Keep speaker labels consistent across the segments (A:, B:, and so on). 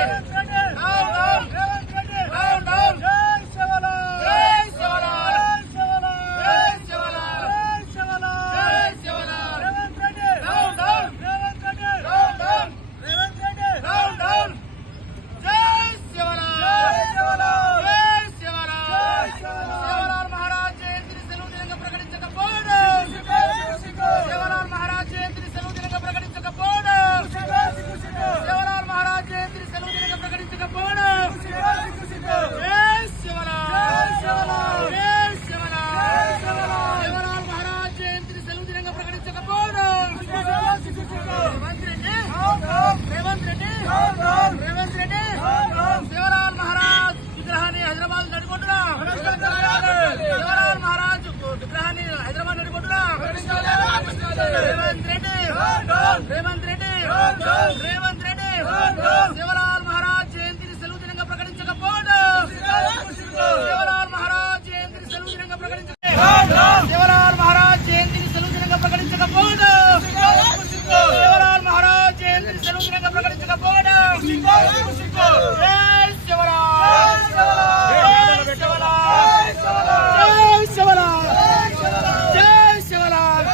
A: Yeah. Revanth Reddy Revanth Reddy Revanth Reddy Shivlal Maharaj జయంతిని సెలవు దినంగా ప్రకటించకపోవడం శివలాల్ మహారాజ్ జయంతిని సెలవు దినంగా ప్రకటించ శివలాల్ మహారాజ్ జయంతిని సెలవు దినంగా ప్రకటించకపోవడం శివలాల్ మహారాజ్ జయంతిని సెలవు దినంగా ప్రకటించకపోవడం జై శివలాల్ జై శివలాల్ జై శివలాల్ జై శివలాల్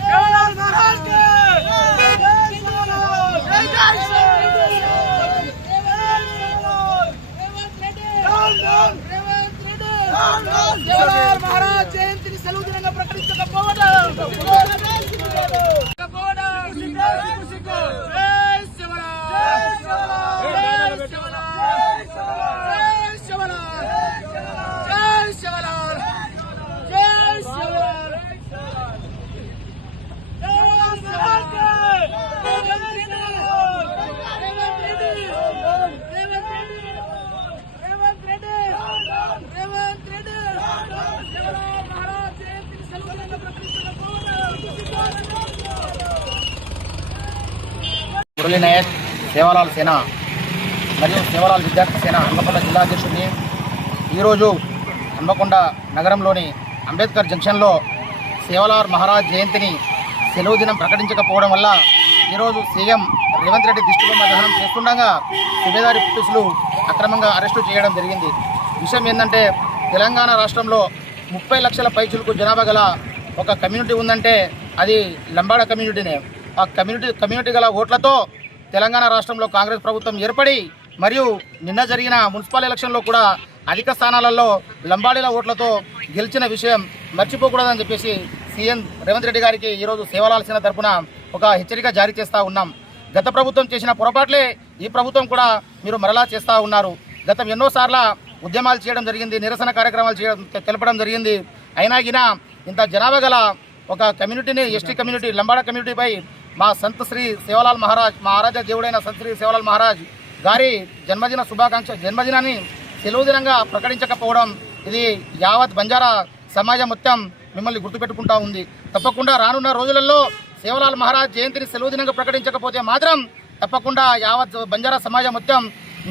A: శివలాల్ మహారాజ్కి జై శివలాల్ జై జై శివలాల్ రేవంత్ రెడ్డి రేవంత్ రెడ్డి శివలాల్ మహారాజ్ జయంతిని సెలవు దినంగా ప్రకటించకపోవడం జై శివలాల్ జై శివలాల్ జై శివలాల్ జై శివలాల్ జై శివలాల్
B: మురళీ నాయక్ సేవలాల్ సేన మరియు సేవలాల్ విద్యార్థి సేన హన్మకొండ జిల్లా అధ్యక్షుడిని ఈరోజు హన్మకొండ నగరంలోని అంబేద్కర్ జంక్షన్లో సేవలార్ మహారాజ్ జయంతిని సెలవు దినం ప్రకటించకపోవడం వల్ల ఈరోజు సీఎం రేవంత్ రెడ్డి దిష్టిబొమ్మ దహనం చేస్తుండగా సుబేదారి పోలీసులు అక్రమంగా అరెస్టు చేయడం జరిగింది. విషయం ఏంటంటే తెలంగాణ రాష్ట్రంలో ముప్పై లక్షల పైచులకు జనాభా గల ఒక కమ్యూనిటీ ఉందంటే అది లంబాడ కమ్యూనిటీనే. ఆ కమ్యూనిటీ కమ్యూనిటీ గల ఓట్లతో తెలంగాణ రాష్ట్రంలో కాంగ్రెస్ ప్రభుత్వం ఏర్పడి మరియు నిన్న జరిగిన మున్సిపల్ ఎలక్షన్లో కూడా అధిక స్థానాలలో లంబాడీల ఓట్లతో గెలిచిన విషయం మర్చిపోకూడదని చెప్పేసి సీఎం రేవంత్ రెడ్డి గారికి ఈరోజు సేవలాల్సిన తరపున ఒక హెచ్చరిక జారీ చేస్తూ ఉన్నాం. గత ప్రభుత్వం చేసిన పొరపాట్లే ఈ ప్రభుత్వం కూడా మీరు మరలా చేస్తూ ఉన్నారు. గతం ఎన్నోసార్ల ఉద్యమాలు చేయడం జరిగింది నిరసన కార్యక్రమాలు చేయడం తెలపడం జరిగింది. అయినా గిన ఇంత జనాభా గల ఒక కమ్యూనిటీని ఎస్టీ కమ్యూనిటీ లంబాడ కమ్యూనిటీపై మా సంత శ్రీ సేవలాల్ మహారాజ్ మా ఆరాధ్య దేవుడైన సంత్ శ్రీ సేవలాల్ మహారాజ్ గారి జన్మదిన శుభాకాంక్ష జన్మదినాన్ని సెలవు దినంగా ప్రకటించకపోవడం ఇది యావత్ బంజారా సమాజం మొత్తం మిమ్మల్ని గుర్తుపెట్టుకుంటా ఉంది. తప్పకుండా రానున్న రోజులలో సేవలాల్ మహారాజ్ జయంతిని సెలవు దినంగా ప్రకటించకపోతే మాత్రం తప్పకుండా యావత్ బంజారా సమాజం మొత్తం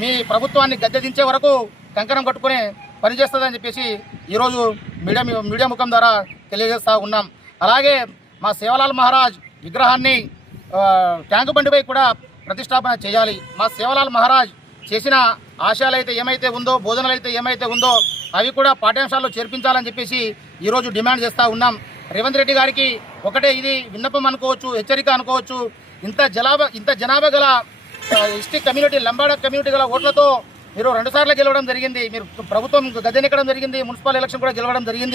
B: మీ ప్రభుత్వాన్ని గద్దె దించే వరకు కంకణం కట్టుకునే పనిచేస్తుందని చెప్పేసి ఈరోజు మీడియా మీడియా ముఖం ద్వారా తెలియజేస్తూ ఉన్నాం. అలాగే మా సేవలాల్ మహారాజ్ విగ్రహాన్ని ట్యాంకు బండిపై కూడా ప్రతిష్టాపన చేయాలి. మా సేవలాల్ మహారాజ్ చేసిన ఆశయాలు అయితే ఏమైతే ఉందో బోధనలు అయితే ఏమైతే ఉందో అవి కూడా పాఠ్యాంశాల్లో చేర్పించాలని చెప్పేసి ఈరోజు డిమాండ్ చేస్తూ ఉన్నాం. రేవంత్ రెడ్డి గారికి ఒకటే ఇది విన్నపం అనుకోవచ్చు హెచ్చరిక అనుకోవచ్చు. ఇంత జనాభా ఇంత జనాభా గల ఎస్టీ కమ్యూనిటీ లంబాడ కమ్యూనిటీ గల ఓట్లతో మీరు రెండుసార్లు గెలవడం జరిగింది. మీరు ప్రభుత్వం గద్దెనెక్కడం జరిగింది మున్సిపల్ ఎలక్షన్ కూడా గెలవడం జరిగింది.